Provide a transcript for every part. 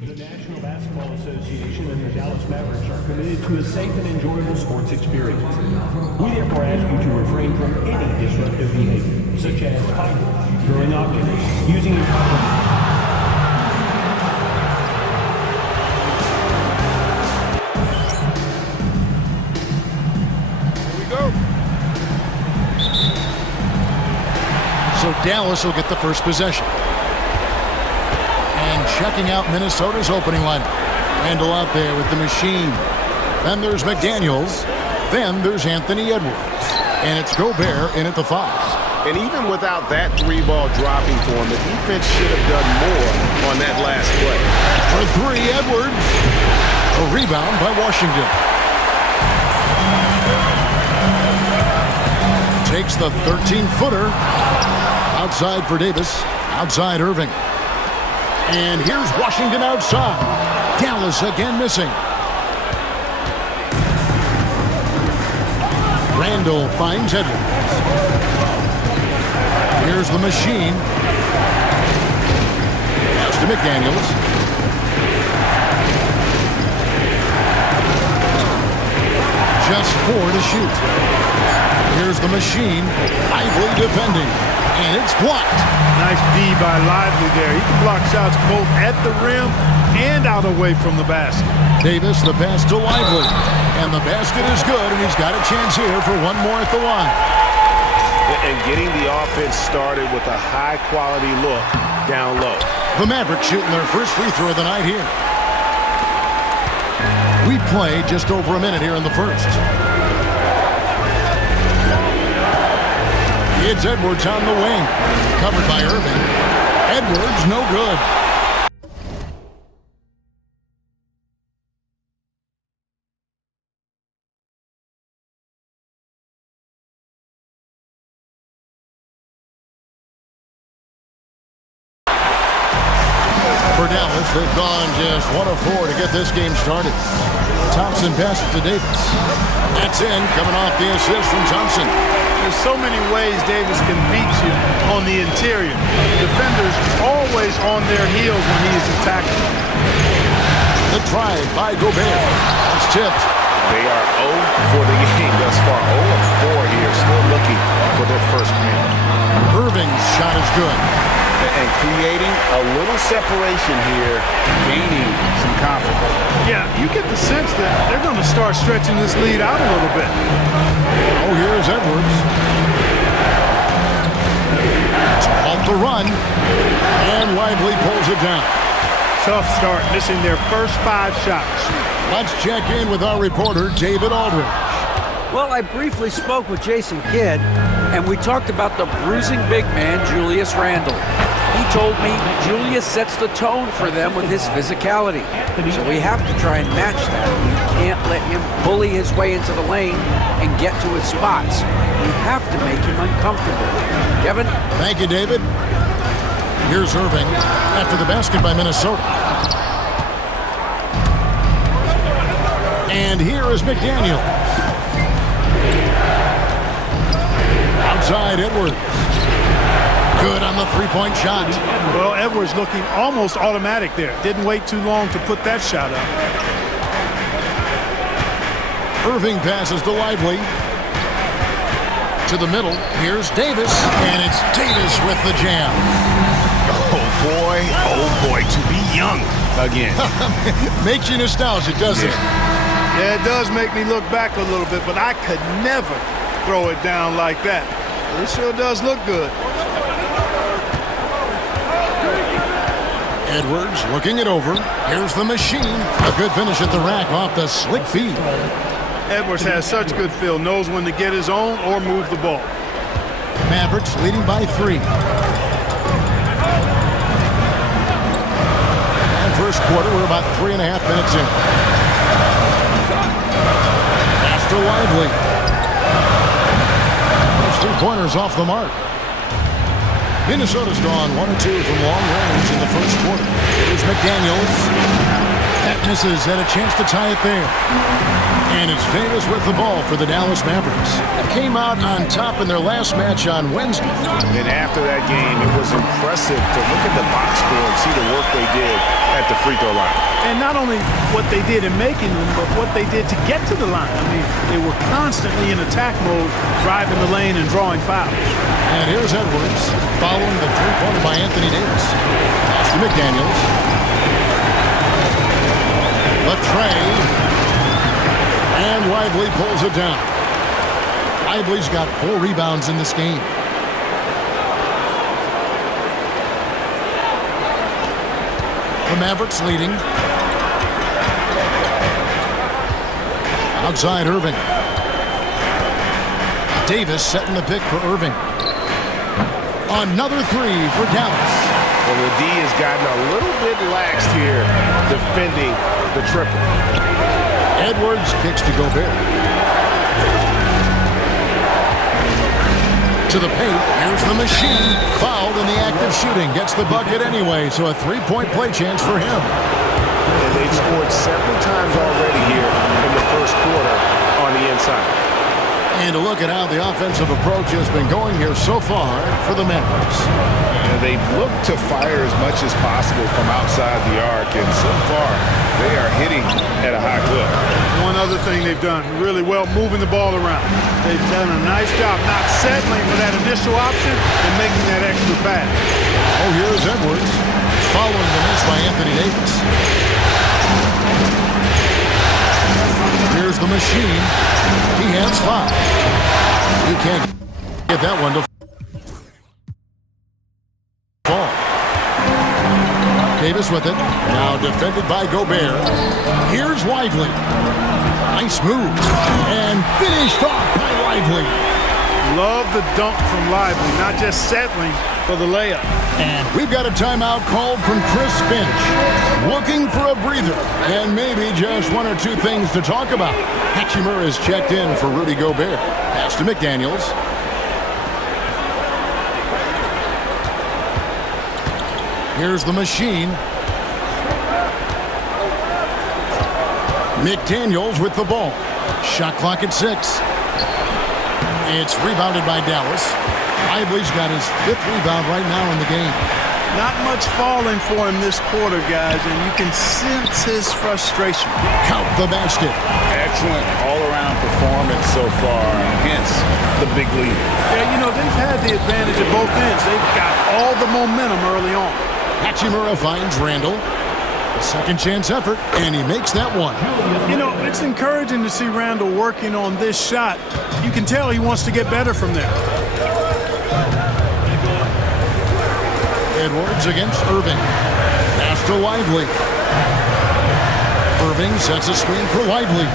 The National Basketball Association and the Dallas Mavericks are committed to a safe and enjoyable sports experience. We therefore ask you to refrain from any disruptive behavior, such as fighting, throwing objects, using Here we go. So Dallas will get the first possession. Checking out Minnesota's opening lineup. Randall out there with the machine. Then there's McDaniels. Then there's Anthony Edwards. And it's Gobert in at the 5. And even without that 3-ball dropping for him, the defense should have done more on that last play. For 3, Edwards. A rebound by Washington. Takes the 13-footer. Outside for Davis. Outside Irving. And here's Washington outside. Dallas again missing. Randall finds Edwards. Here's the machine. Pass to McDaniels. Just 4 to shoot. Here's the machine. Lively defending. And it's blocked. Nice D by Lively there. He can block shots both at the rim and out away from the basket. Davis, the pass to Lively. And the basket is good, and he's got a chance here for one more at the line. And getting the offense started with a high-quality look down low. The Mavericks shooting their first free throw of the night here. We play just over a minute here in the first. It's Edwards on the wing. Covered by Irving. Edwards, no good. For Dallas, they've gone just 1 of 4 to get this game started. Thompson passes to Davis. That's in, coming off the assist from Thompson. There's so many ways Davis can beat you on the interior. Defenders always on their heels when he is attacking. The drive by Gobert. It's tipped. They are 0 for the game thus far. 0 of 4 here, still looking for their first win. Irving's shot is good. And creating a little separation here, gaining some confidence. Yeah, you get the sense that they're going to start stretching this lead out a little bit. Oh, here's Edwards. To halt the run. And Lively pulls it down. Tough start, missing their first 5 shots. Let's check in with our reporter, David Aldridge. Well, I briefly spoke with Jason Kidd, and we talked about the bruising big man, Julius Randle. He told me Julius sets the tone for them with his physicality. So we have to try and match that. We can't let him bully his way into the lane and get to his spots. We have to make him uncomfortable. Kevin? Thank you, David. Here's Irving after the basket by Minnesota. And here is McDaniels. Outside Edwards. Good on the three-point shot. Well, Edwards looking almost automatic there. Didn't wait too long to put that shot up. Irving passes to Lively. To the middle. Here's Davis. And it's Davis with the jam. Oh boy, to be young again. Makes you nostalgic, doesn't it? Yeah, it does make me look back a little bit, but I could never throw it down like that. But it sure does look good. Edwards looking it over. Here's the machine. A good finish at the rack off the slick feed. Edwards has such good feel, knows when to get his own or move the ball. Mavericks leading by 3. And first quarter, we're about 3.5 minutes in. Pass to Lively. Those 3-pointers off the mark. Minnesota's gone 1 or 2 from long range in the first quarter. Here's McDaniels. That misses, had a chance to tie it there. And it's Davis with the ball for the Dallas Mavericks. Came out on top in their last match on Wednesday. And after that game, it was impressive to look at the box score and see the work they did at the free throw line. And not only what they did in making them, but what they did to get to the line. I mean, they were constantly in attack mode, driving the lane and drawing fouls. And here's Edwards following the 3-pointer by Anthony Davis. Pass to McDaniels. Latray. And Lively pulls it down. Lively's got 4 rebounds in this game. The Mavericks leading. Outside Irving. Davis setting the pick for Irving. Another 3 for Dallas. Well, the D has gotten a little bit laxed here defending the triple. Edwards kicks to Gobert. To the paint. Here's the machine. Fouled in the act of shooting. Gets the bucket anyway, so a 3-point play chance for him. And they've scored several times already here in the first quarter on the inside. And to look at how the offensive approach has been going here so far for the Mavericks. And they've looked to fire as much as possible from outside the arc, and so far they are hitting at a high clip. One other thing they've done really well, moving the ball around. They've done a nice job not settling for that initial option and making that extra pass. Oh, here's Edwards following the miss by Anthony Davis. Here's the machine. He has 5. He can't get that one to fall. Davis with it. Now defended by Gobert. Here's Lively. Nice move. And finished off by Lively. Love the dunk from Lively, not just settling for the layup. And we've got a timeout called from Chris Finch. Looking for a breather and maybe just 1 or 2 things to talk about. Hakeem is checked in for Rudy Gobert. Pass to McDaniels. Here's the machine. McDaniels with the ball. Shot clock at 6. It's rebounded by Dallas. Lively's got his 5th rebound right now in the game. Not much falling for him this quarter, guys, and you can sense his frustration. Count the basket. Excellent all-around performance so far, hence the big lead. Yeah, you know, they've had the advantage at both ends. They've got all the momentum early on. Hachimura finds Randall. A second chance effort, and he makes that one. You know, it's encouraging to see Randall working on this shot. You can tell he wants to get better from there. Edwards against Irving. Pass to Lively. Irving sets a screen for Lively.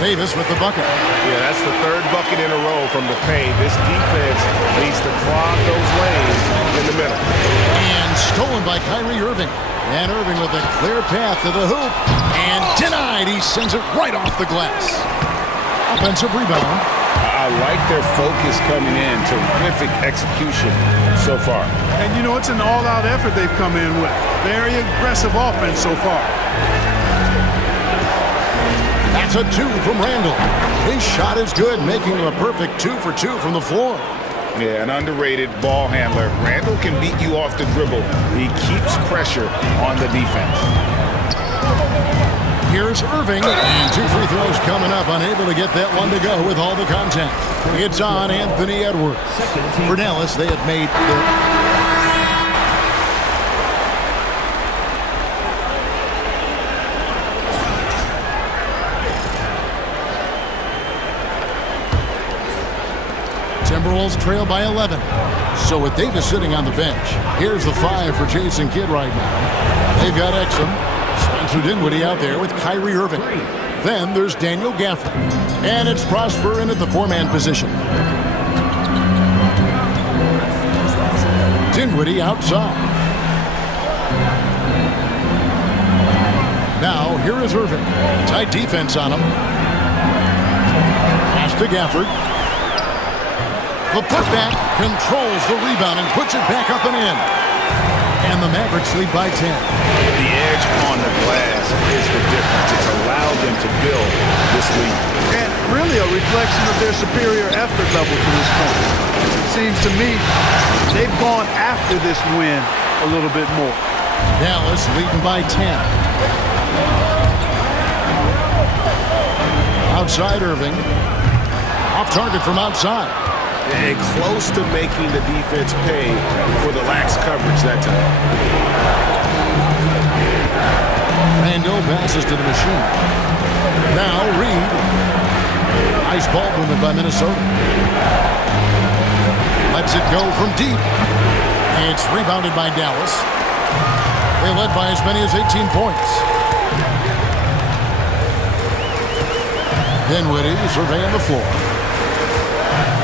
Davis with the bucket. Yeah, that's the 3rd bucket in a row from the paint. This defense needs to clog those lanes in the middle. And stolen by Kyrie Irving. And Irving with a clear path to the hoop. And denied. He sends it right off the glass. Offensive rebound. I like their focus coming in. Terrific execution so far. And, you know, it's an all-out effort they've come in with. Very aggressive offense so far. That's a 2 from Randall. His shot is good, making him a perfect 2 for 2 from the floor. Yeah, an underrated ball handler. Randall can beat you off the dribble. He keeps pressure on the defense. Here's Irving, and 2 free throws coming up, unable to get that one to go with all the contact. It's on Anthony Edwards. For Dallas, they have made their... Timberwolves trail by 11. So with Davis sitting on the bench, here's the 5 for Jason Kidd right now. They've got Exum, Spencer Dinwiddie out there with Kyrie Irving. Then there's Daniel Gafford. And it's Prosper in at the 4-man position. Dinwiddie outside. Now, here is Irving. Tight defense on him. Pass to Gafford. The putback controls the rebound and puts it back up and in. And the Mavericks lead by 10. The edge on the glass is the difference. It's allowed them to build this lead. And really a reflection of their superior effort level to this point. It seems to me they've gone after this win a little bit more. Dallas leading by 10. Outside Irving. Off target from outside. And close to making the defense pay for the lax coverage that time. Randall passes to the machine. Now Reed. Nice ball movement by Minnesota. Lets it go from deep. It's rebounded by Dallas. They led by as many as 18 points. Dinwiddie surveying the floor.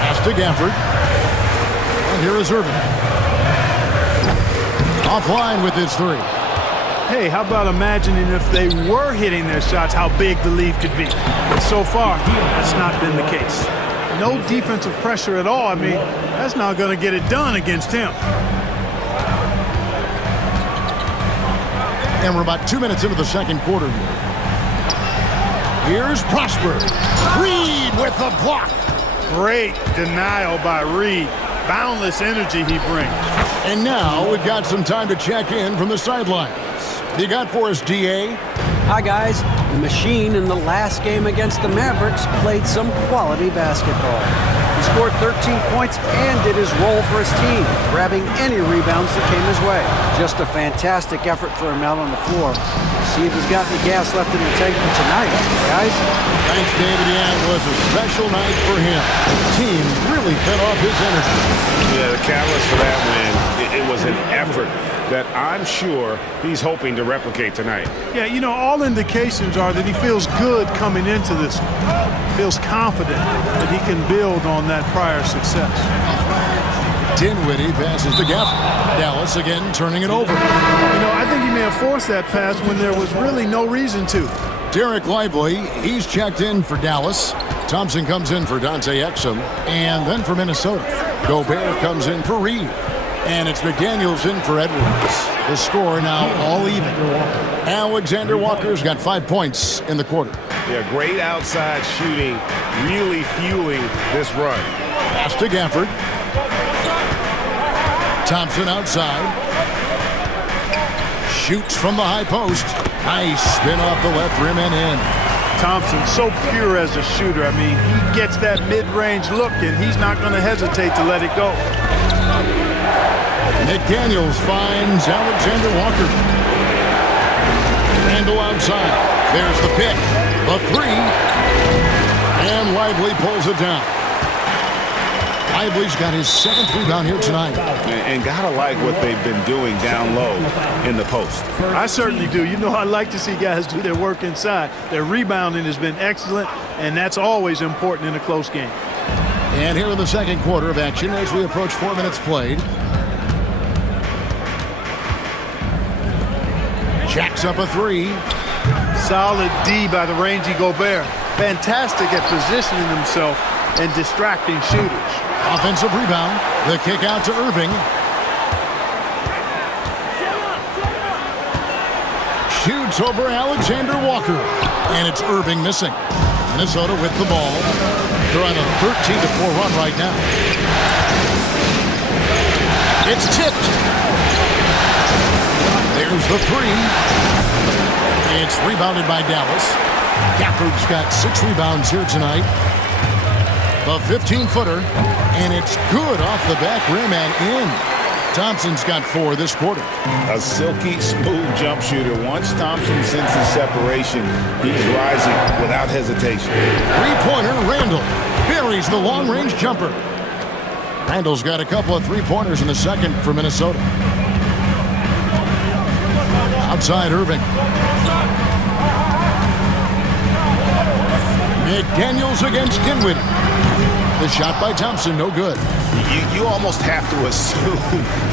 Pass to Gafford. And here is Irving. Offline with his 3. Hey, how about imagining if they were hitting their shots, how big the lead could be? But so far, that's not been the case. No defensive pressure at all. I mean, that's not going to get it done against him. And we're about 2 minutes into the second quarter here. Here's Prosper. Reed with the block. Great denial by Reed. Boundless energy he brings. And now we've got some time to check in from the sidelines. You got for us, DA? Hi, guys. The Machine in the last game against the Mavericks played some quality basketball. He scored 13 points and did his role for his team, grabbing any rebounds that came his way. Just a fantastic effort for him out on the floor. See if he's got any gas left in the tank for tonight, guys. Thanks, David. Yeah, it was a special night for him. The team really fed off his energy. Yeah, the catalyst for that win, it was an effort that I'm sure he's hoping to replicate tonight. Yeah, you know, all indications are that he feels good coming into this one. Feels confident that he can build on that prior success. Dinwiddie passes to Gafford. Dallas again turning it over. You know, I think he may have forced that pass when there was really no reason to. Derek Lively, he's checked in for Dallas. Thompson comes in for Dante Exum. And then for Minnesota, Gobert comes in for Reed. And it's McDaniels in for Edwards. The score now all even. Alexander Walker's got 5 points in the quarter. Yeah, great outside shooting, really fueling this run. Pass to Gafford. Thompson outside. Shoots from the high post. Nice spin off the left rim and in. Thompson, so pure as a shooter. I mean, he gets that mid-range look, and he's not going to hesitate to let it go. McDaniels finds Alexander Walker. Randall outside. There's the pick. The 3. And Lively pulls it down. Lively's got his 7th rebound here tonight. And gotta like what they've been doing down low in the post. I certainly do. You know, I like to see guys do their work inside. Their rebounding has been excellent, and that's always important in a close game. And here in the second quarter of action as we approach 4 minutes played. Jacks up a 3. Solid D by the rangy Gobert. Fantastic at positioning himself and distracting shooters. Offensive rebound. The kick out to Irving. Shoots over Alexander Walker. And it's Irving missing. Minnesota with the ball. They're on a 13-4 run right now. It's tipped. There's the 3. It's rebounded by Dallas. Gafford's got 6 rebounds here tonight. The 15-footer, and it's good off the back rim and in. Thompson's got 4 this quarter. A silky smooth jump shooter. Once Thompson senses separation, he's rising without hesitation. Three-pointer, Randall buries the long-range jumper. Randall's got a couple of three-pointers in the second for Minnesota. Outside Irving. McDaniels against Dinwiddie. The shot by Thompson, no good. You almost have to assume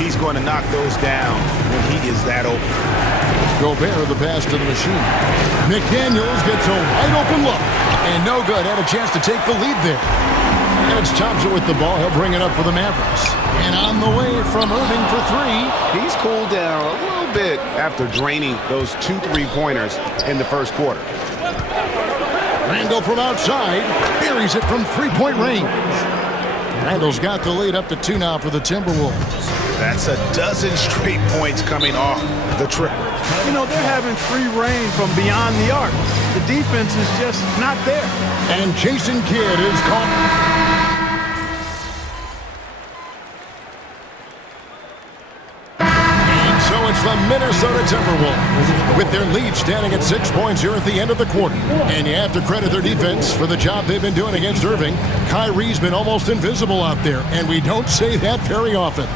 he's going to knock those down when he is that open. Gobert, the pass to the machine. McDaniels gets a wide open look. And no good. Had a chance to take the lead there. And it's Thompson with the ball. He'll bring it up for the Mavericks. And on the way from Irving for three. He's cooled down a little bit after draining those 2 3-pointers in the first quarter. Randall from outside. Buries it from three-point range. Randall's got the lead up to 2 now for the Timberwolves. That's a dozen straight points coming off the triple. You know, they're having free reign from beyond the arc. The defense is just not there. And Jason Kidd is caught. And so it's the Minnesota Timberwolves with their lead standing at 6 points here at the end of the quarter. And you have to credit their defense for the job they've been doing against Irving. Kyrie's been almost invisible out there, and we don't say that very often.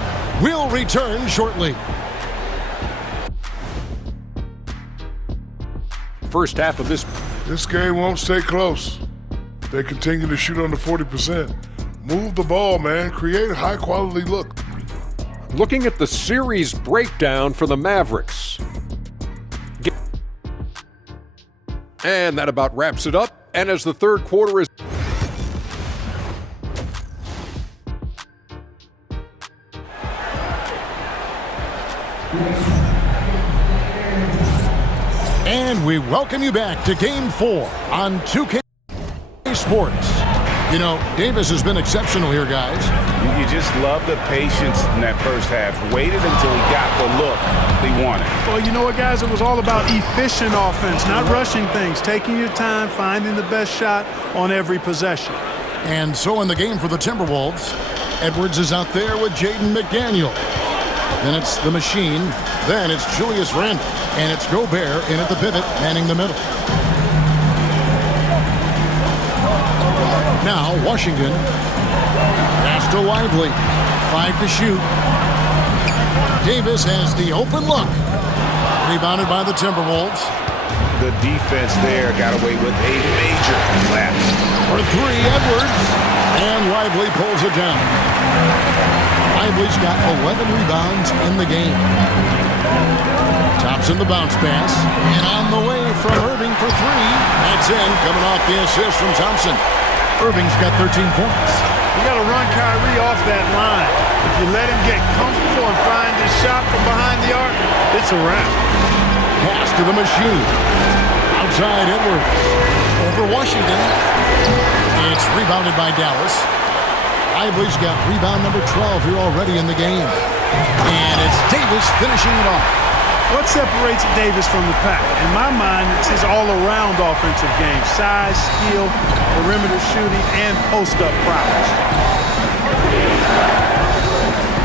We'll return shortly. First half of This game won't stay close. They continue to shoot under 40%. Move the ball, man. Create a high-quality look. looking at the series breakdown for the Mavericks. And that about wraps it up. And as the third quarter is And we welcome you back to Game 4 on 2K Sports. You know, Davis has been exceptional here, guys. You just love the patience in that first half. Waited until he got the look he wanted. Well, you know what, guys? It was all about efficient offense, not rushing things, taking your time, finding the best shot on every possession. And so in the game for the Timberwolves, Edwards is out there with Jaden McDaniel. Then it's the machine. Then it's Julius Randle. And it's Gobert in at the pivot, manning the middle. Now Washington. Pass to Lively. 5 to shoot. Davis has the open look. Rebounded by the Timberwolves. The defense there got away with a major lapse. For 3, Edwards. And Lively pulls it down. Lively's got 11 rebounds in the game. Thompson the bounce pass. And on the way from Irving for 3. That's in, coming off the assist from Thompson. Irving's got 13 points. You got to run Kyrie off that line. If you let him get comfortable and find his shot from behind the arc, it's a wrap. Pass to the machine. Outside Edwards. Over Washington. It's rebounded by Dallas. Lively's got rebound number 12 here already in the game. And it's Davis finishing it off. What separates Davis from the pack? In my mind, it's his all-around offensive game. Size, skill, perimeter shooting, and post-up prowess.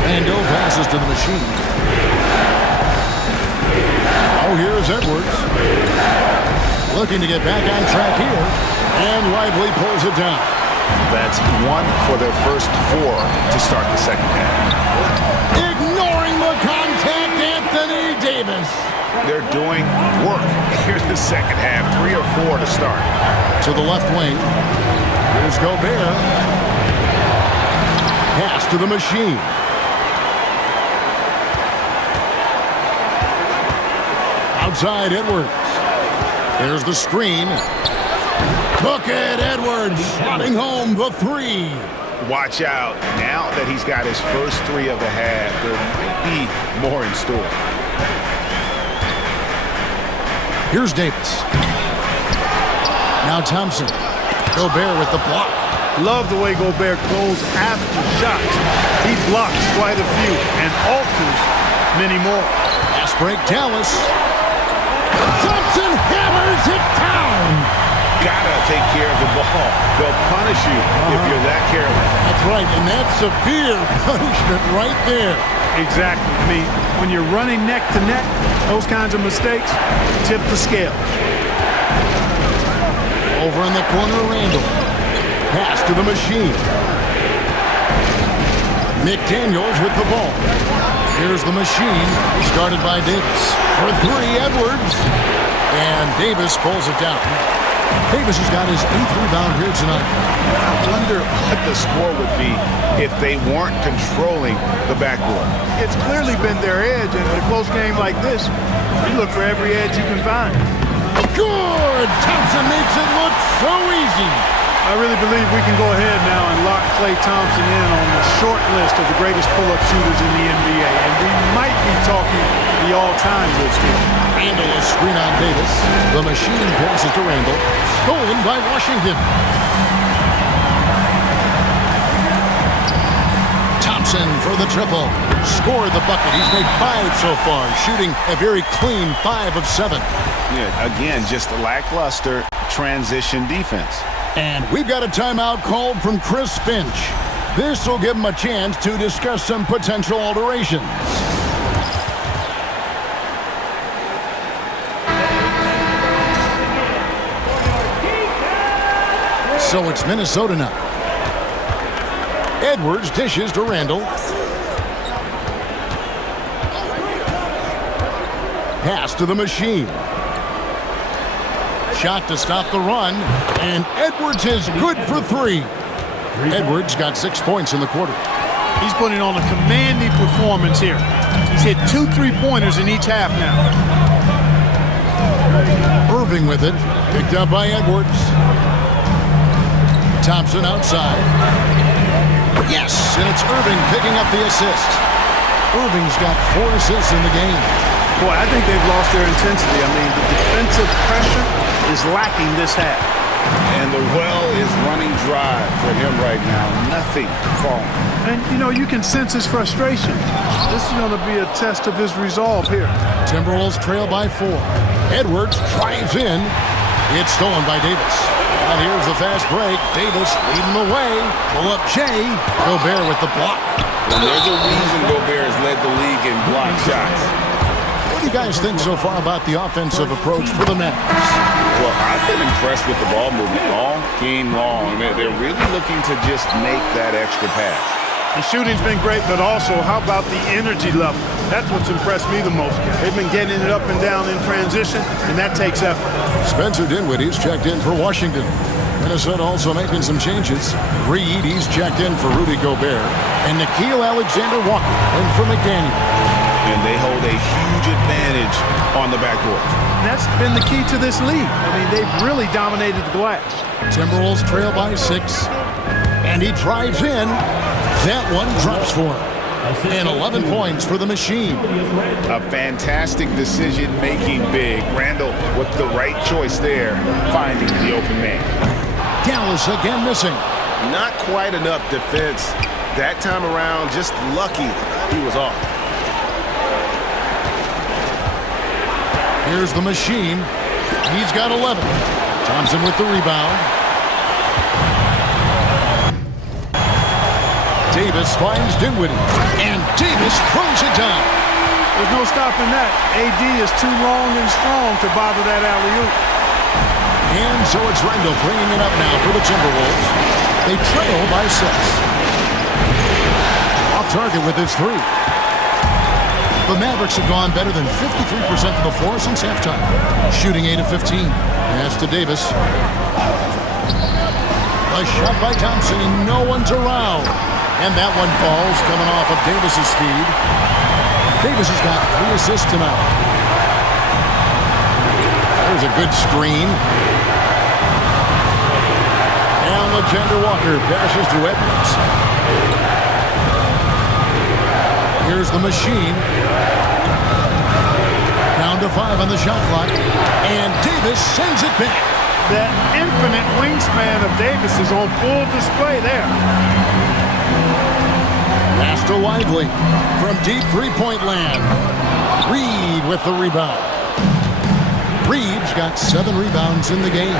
Randall passes to the machine. Oh, here's Edwards. Looking to get back on track here. And Lively pulls it down. That's 1 for their first 4 to start the second half. Ignoring the contact, Anthony Davis. They're doing work here in the second half. 3 or 4 to start. To the left wing. Here's Gobert. Pass to the machine. Outside Edwards. There's the screen. Look at Edwards slotting home the 3. Watch out. Now that he's got his first 3 of the half, there might be more in store. Here's Davis. Now Thompson. Gobert with the block. Love the way Gobert goes after shots. He blocks quite a few and alters many more. Fast break, Dallas. Thompson hammers it down. Gotta take care of the ball. They'll punish you if you're that careless. That's right, and that's severe punishment right there. Exactly. I mean, when you're running neck to neck, those kinds of mistakes tip the scale. Over in the corner, Randall. Pass to the machine. McDaniels with the ball. Here's the machine, started by Davis. For three, Edwards. And Davis pulls it down. Davis has got his 8th rebound here tonight. I wonder what the score would be if they weren't controlling the backboard. It's clearly been their edge, and in a close game like this, you look for every edge you can find. Good! Thompson makes it look so easy. I really believe we can go ahead now and lock Klay Thompson in on the short list of the greatest pull-up shooters in the NBA, and we might be talking the all-time list here. Randall is screen on Davis. The machine passes to Randall. Stolen by Washington. Thompson for the triple. Scored the bucket. He's made 5 so far, shooting a very clean 5 of 7. Yeah, again, just a lackluster transition defense. And we've got a timeout called from Chris Finch. This will give him a chance to discuss some potential alterations. So it's Minnesota now. Edwards dishes to Randall. Pass to the machine. Shot to stop the run, and Edwards is good for 3. Edwards got 6 points in the quarter. He's putting on a commanding performance here. He's hit 2 3-pointers in each half now. Irving with it, picked up by Edwards. Thompson outside. Yes, and it's Irving picking up the assist. Irving's got 4 assists in the game. Boy, I think they've lost their intensity. I mean, the defensive pressure is lacking this half. And the well is running dry for him right now. Nothing falling. And, you know, you can sense his frustration. This is going to be a test of his resolve here. Timberwolves trail by 4. Edwards drives in. It's stolen by Davis. And here's the fast break. Davis leading the way. Pull up Jay. Gobert with the block. And there's a reason Gobert has led the league in block shots. What do you guys think so far about the offensive approach for the Mavericks? Well, I've been impressed with the ball movement all game long. They're really looking to just make that extra pass. The shooting's been great, but also, how about the energy level? That's what's impressed me the most. They've been getting it up and down in transition, and that takes effort. Spencer Dinwiddie's checked in for Washington. Minnesota also making some changes. Reed's checked in for Rudy Gobert. And Nickeil Alexander-Walker in for McDaniel. And they hold a huge advantage on the backboard. And that's been the key to this league. I mean, they've really dominated the glass. Timberwolves trail by 6. And he drives in. That one drops for him. And 11 points for the machine. A fantastic decision-making big. Randall with the right choice there, finding the open man. Dallas again missing. Not quite enough defense that time around. Just lucky he was off. Here's the machine. He's got 11. Thompson with the rebound. Davis finds Dinwiddie. And Davis throws it down. There's no stopping that. AD is too long and strong to bother that alley-oop. And so it's Randall bringing it up now for the Timberwolves. They trail by 6. Off target with his 3. The Mavericks have gone better than 53% from the floor since halftime. Shooting 8 of 15. Pass to Davis. A shot by Thompson, and no one's around. And that one falls, coming off of Davis's feed. Davis has got 3 assists tonight. There's a good screen. Alexander-Walker passes to Edwards. Here's the machine. Down to 5 on the shot clock. And Davis sends it back. That infinite wingspan of Davis is on full display there. Pass to Lively from deep three-point land. Reed with the rebound. Reed's got 7 rebounds in the game.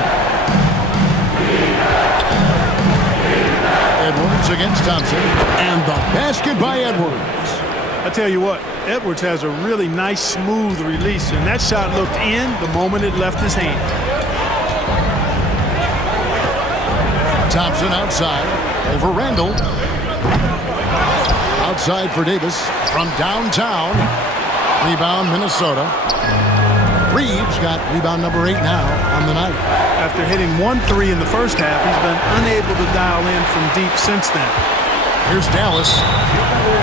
Edwards against Thompson. And the basket by Edwards. I tell you what, Edwards has a really nice, smooth release, and that shot looked in the moment it left his hand. Thompson outside, over Randall. outside for Davis from downtown. Rebound, Minnesota. Reeves got rebound number 8 now on the night. After hitting 1 3 in the first half, he's been unable to dial in from deep since then. Here's Dallas.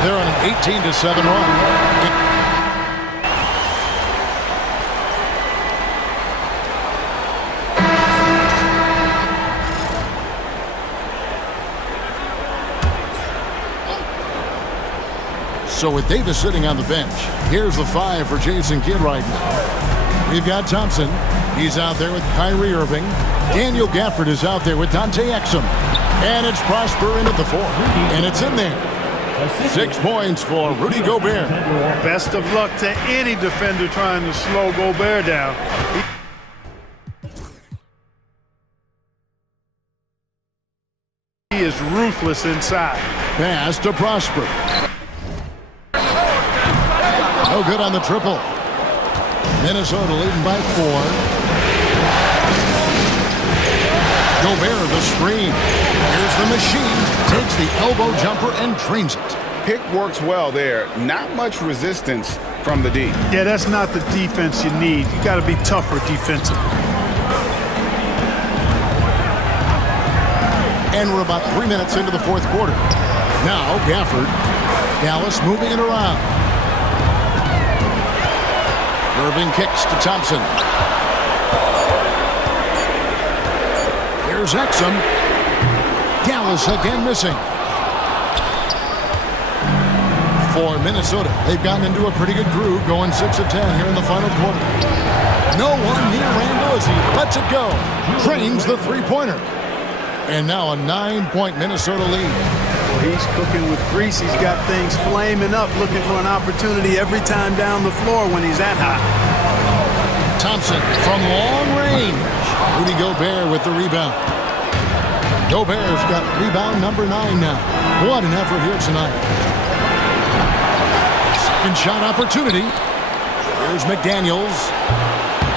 They're on an 18-7 run. So with Davis sitting on the bench, here's the 5 for Jason Kidd right now. We've got Thompson. He's out there with Kyrie Irving. Daniel Gafford is out there with Dante Exum. And it's Prosper in at the 4. And it's in there. 6 points for Rudy Gobert. Best of luck to any defender trying to slow Gobert down. He is ruthless inside. Pass to Prosper. No good on the triple. Minnesota leading by 4. Gobert the screen. Here's the machine. Takes the elbow jumper and drains it. Pick works well there. Not much resistance from the D. Yeah, that's not the defense you need. You got to be tougher defensively. And we're about 3 minutes into the fourth quarter. Now Gafford. Dallas moving it around. Irving kicks to Thompson. Here's Exum. Dallas again missing. For Minnesota, they've gotten into a pretty good groove, going 6 of 10 here in the final quarter. No one near Randall as he lets it go. Drains the three-pointer. And now a 9-point Minnesota lead. Well, he's cooking with grease. He's got things flaming up, looking for an opportunity every time down the floor when he's that hot. Thompson from long range. Rudy Gobert with the rebound. Gobert's got rebound number 9 now. What an effort here tonight. Second shot opportunity. Here's McDaniels.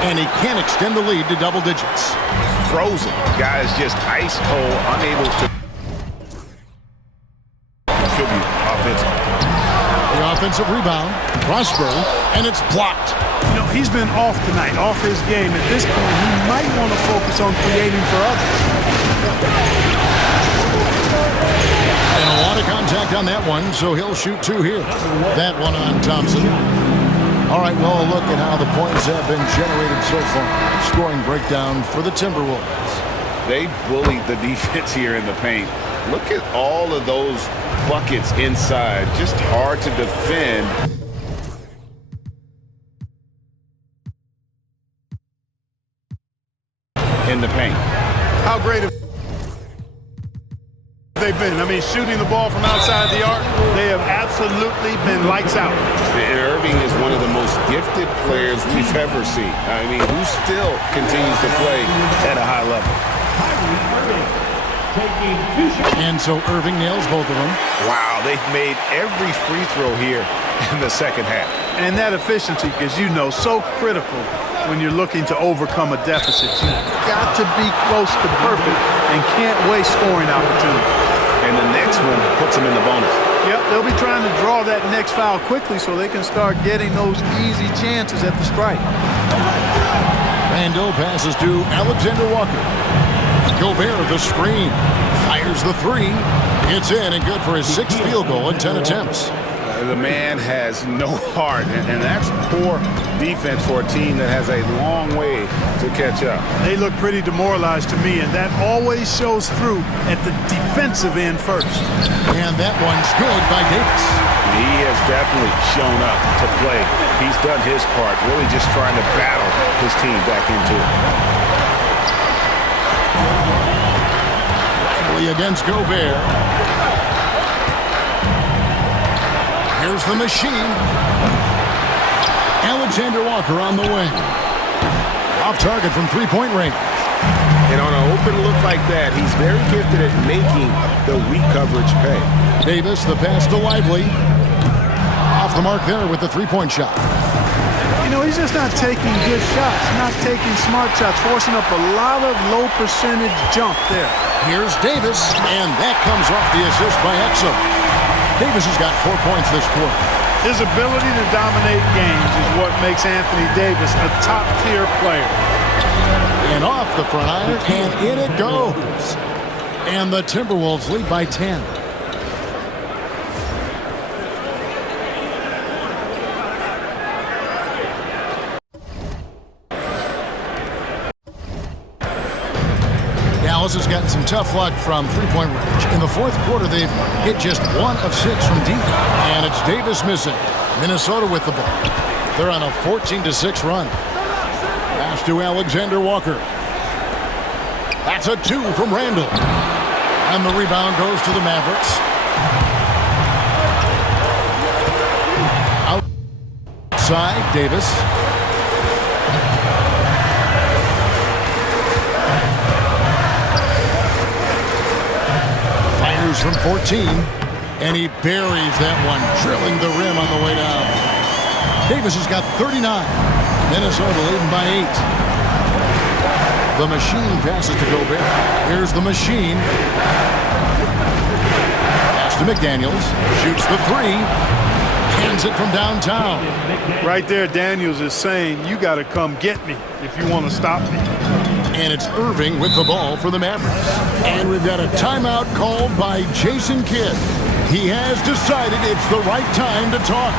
And he can't extend the lead to double digits. Frozen. Guys just ice cold, unable to contribute offensively. The offensive rebound. Prosper. And it's blocked. You know, he's been off tonight, off his game. At this point, he might want to focus on creating for others. And a lot of contact on that one, so he'll shoot 2 here. That one on Thompson. All right, well, a look at how the points have been generated so far. Scoring breakdown for the Timberwolves. They bullied the defense here in the paint. Look at all of those buckets inside. Just hard to defend. In the paint. How great have they been? I mean, shooting the ball from outside the arc, they have absolutely been lights out. And Irving is one of the most gifted players we've ever seen. I mean, who still continues to play at a high level. And so Irving nails both of them. Wow, they've made every free throw here in the second half. And that efficiency, as you know, so critical when you're looking to overcome a deficit. You've got to be close to perfect and can't waste scoring opportunity. And the next one puts them in the bonus. Yep, they'll be trying to draw that next foul quickly so they can start getting those easy chances at the stripe. Randall passes to Alexander Walker. Gobert the screen. Fires the 3. It's in and good for his 6th field goal in 10 attempts. The man has no heart, and that's poor defense for a team that has a long way to catch up. They look pretty demoralized to me, and that always shows through at the defensive end first. And that one's good by Davis. He has definitely shown up to play. He's done his part, really just trying to battle his team back into it. Lively against Gobert. Here's the machine. Alexander Walker on the wing. Off target from three-point range. And on an open look like that, he's very gifted at making the weak coverage pay. Davis, the pass to Lively. Off the mark there with the three-point shot. You know, he's just not taking good shots, not taking smart shots, forcing up a lot of low percentage jump there. Here's Davis, and that comes off the assist by Exum. Davis has got 4 points this quarter. His ability to dominate games is what makes Anthony Davis a top-tier player. And off the front iron, and in it goes. And the Timberwolves lead by 10. Dallas has gotten some tough luck from three-point range. In the fourth quarter, they've hit just 1 of 6 from deep. And it's Davis missing. Minnesota with the ball. They're on a 14-6 run. Pass to Alexander Walker. That's a 2 from Randall. And the rebound goes to the Mavericks. Outside, Davis. Fires from 14. And he buries that one, drilling the rim on the way down. Davis has got 39. Minnesota leading by 8. The machine passes to Gobert. Here's the machine. Pass to McDaniels. Shoots the 3. Hands it from downtown. Right there, Daniels is saying, you got to come get me if you want to stop me. And it's Irving with the ball for the Mavericks. And we've got a timeout called by Jason Kidd. He has decided it's the right time to talk.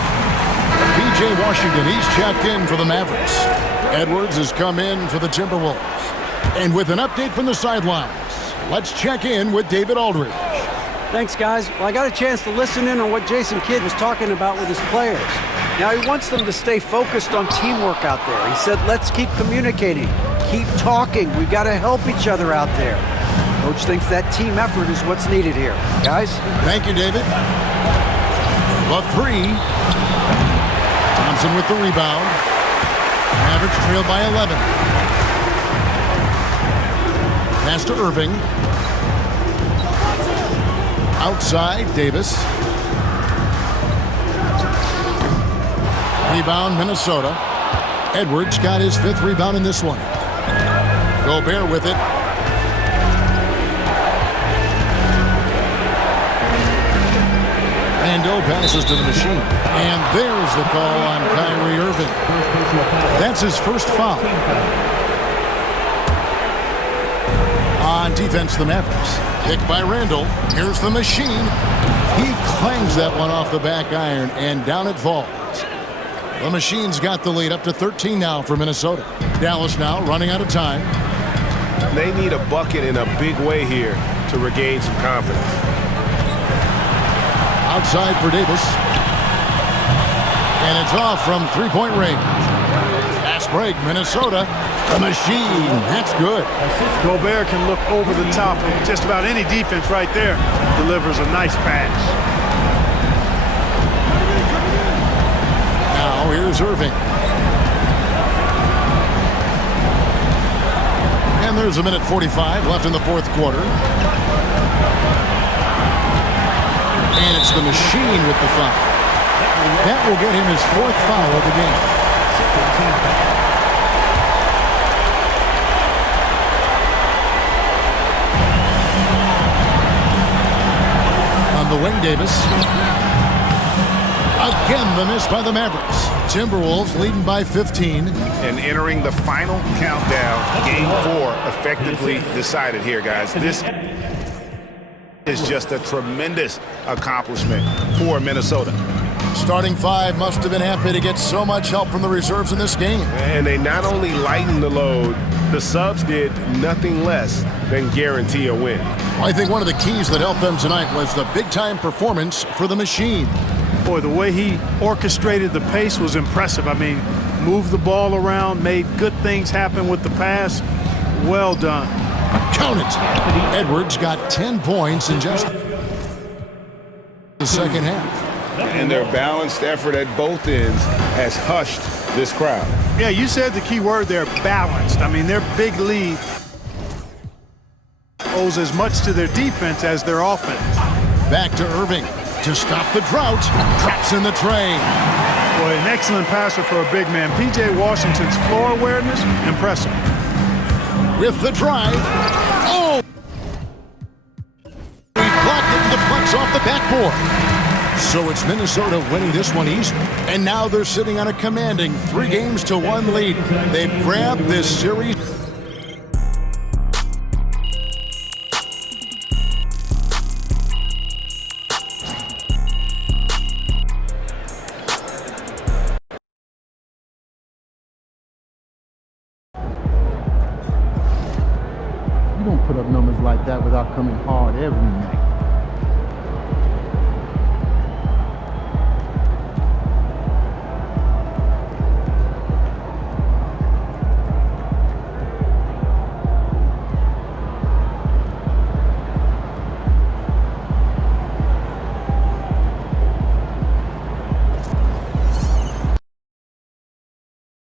P.J. Washington, he's checked in for the Mavericks. Edwards has come in for the Timberwolves. And with an update from the sidelines, let's check in with David Aldridge. Thanks, guys. Well, I got a chance to listen in on what Jason Kidd was talking about with his players. Now, he wants them to stay focused on teamwork out there. He said, let's keep communicating, keep talking. We've got to help each other out there. Coach thinks that team effort is what's needed here. Guys? Thank you, David. The 3. Thompson with the rebound. Mavericks trailed by 11. Pass to Irving. Outside, Davis. Rebound, Minnesota. Edwards got his 5th rebound in this one. Gobert with it. Randall passes to the machine. And there's the call on Kyrie Irving. That's his first foul. On defense, the Mavericks. Picked by Randall. Here's the machine. He clangs that one off the back iron, and down it falls. The machine's got the lead up to 13 now for Minnesota. Dallas now running out of time. They need a bucket in a big way here to regain some confidence. Outside for Davis. And it's off from three-point range. Fast break, Minnesota. The machine. That's good. Gobert can look over the top of just about any defense right there. Delivers a nice pass. Now here's Irving. And there's a minute 45 left in the fourth quarter. And it's the machine with the foul. That will get him his 4th foul of the game. On the wing, Davis. Again, the miss by the Mavericks. Timberwolves leading by 15. And entering the final countdown, game 4 effectively decided here, guys. This is just a tremendous accomplishment for Minnesota. Starting 5 must have been happy to get so much help from the reserves in this game. And they not only lightened the load, the subs did nothing less than guarantee a win. I think one of the keys that helped them tonight was the big-time performance for the machine. Boy, the way he orchestrated the pace was impressive. I mean, moved the ball around, made good things happen with the pass. Well done. Count it. Edwards got 10 points in just the second half. And their balanced effort at both ends has hushed this crowd. Yeah, you said the key word there, balanced. I mean, their big lead owes as much to their defense as their offense. Back to Irving to stop the drought. Traps in the tray. Boy, an excellent passer for a big man. P.J. Washington's floor awareness, impressive. With the drive. Oh! He blocked it and deflects off the backboard. So it's Minnesota winning this one east, and now they're sitting on a commanding 3-1 lead. They've grabbed this series. You don't put up numbers like that without coming hard every night.